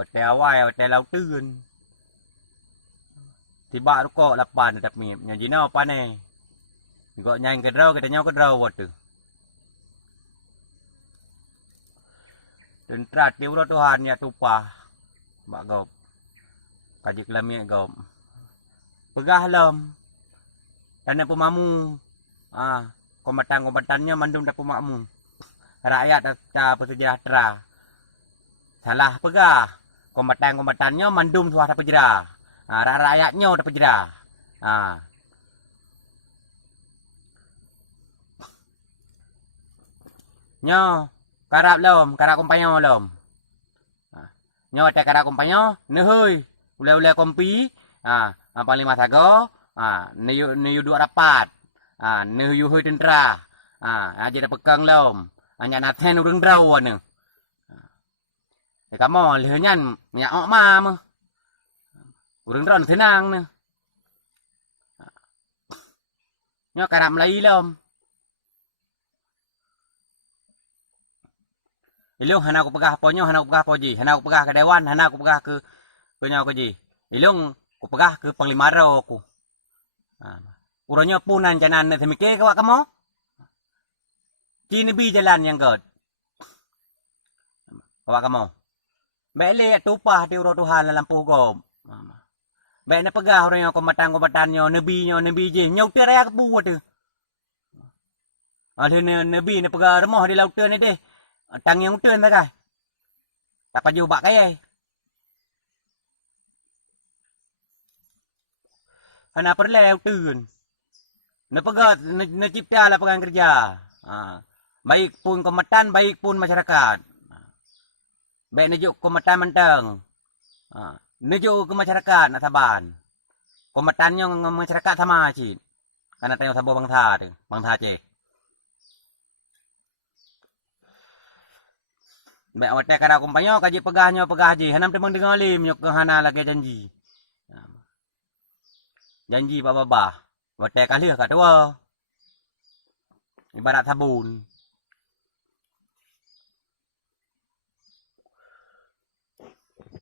hotel awal hotel lautan. Tiba ruko lapan tetap mip. Yang jina apa ni? Kau nyai kedraw kita nyau kedraw waktu. Tentrat tiura Tuhan ya tupah. Mak gop. Kaji kelami gop. Pegah lam. Tanda pemamu. Kombatan-kombatannya mandum tak pemamu. Rakyat tak bersejahtera. Salah pegah. Kombatan-kombatannya mandum suara pejera. Rakyatnya udah pejera. Nyo, karap lom, karap kompanyo lom. Nyo te karap kompanyo, nehui, ule-ule kompi, paling masago, neyu dua rapat, neyu hui tentera, aja dah pekang lom, hanya naten urang draw ane. Kamu lehenyan, nyak ok mam. Urang draw senang ne. Nyo karap Melayu lom. Ilung hana aku pegah ponyo, hana aku pegah poji, hana aku pegah ke dewan, hana aku pegah ke nyaw ke ji. Ilung aku pegah ke panglima ro aku. Uronyo punan janan semike ke wak kamu. Kini bi jalan yang god. Wak kamu. Bele tupah di uro Tuhan dalam pugom. Bele na pegah uronyo kombatan-kombatanyo, nebi ji, nyau tiara ke buat tu. Nebi na pegah remoh di laut ni deh. Tang yang utun tak kah? Tak paju bak kaya. Hana perle utun. Na pegat, na cipta lah pegang kerja. Baik pun kombatan, baik pun masyarakat. Baik najuk kombatan mentang. Najuk ke masyarakat nak saban. Kombatannya masyarakat sama cik. Karena tengok sabo bangsa tu, bangsa cik. Baik awak kada kompanyo kaji pegahnya pegah ji. Hanam temang dengar lim nyok hana lagi janji. Janji babah. Awak kali kat tua. Ibarat sabun.